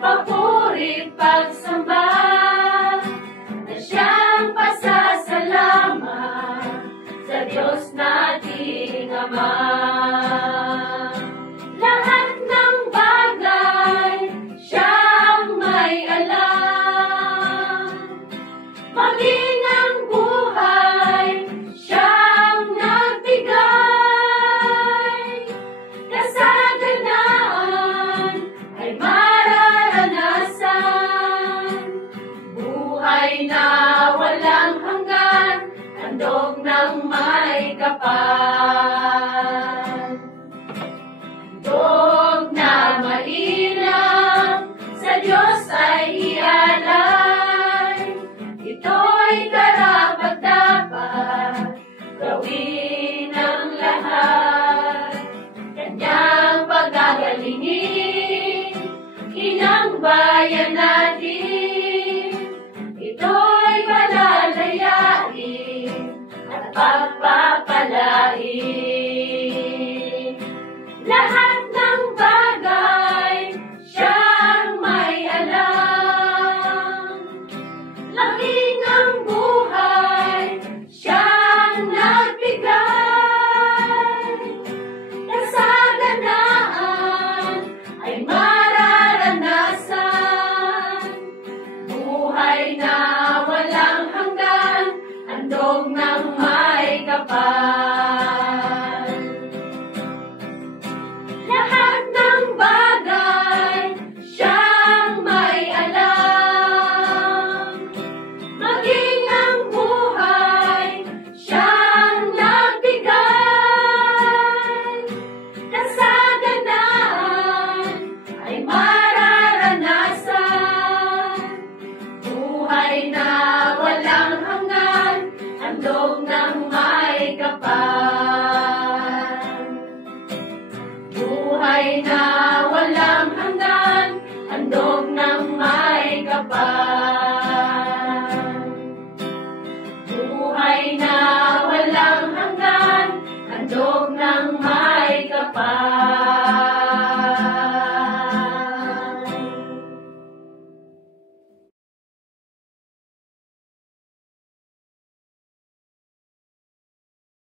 papuri, pagsamba, na siyang pasasalamat sa Diyos nating Ama. Lahat ng bagay siyang may alam, maging ang buhay siyang nagbigay, kasaganaan ay mararanasan, buhay na walang hanggan, handog ng may kapal. Handog na mainam, sa Diyos ay ialay, ito'y karapat-dapat gawin ang lahat. Kanyang pagagalingin, inang bayan natin, ito'y palalayain at pagpapalain.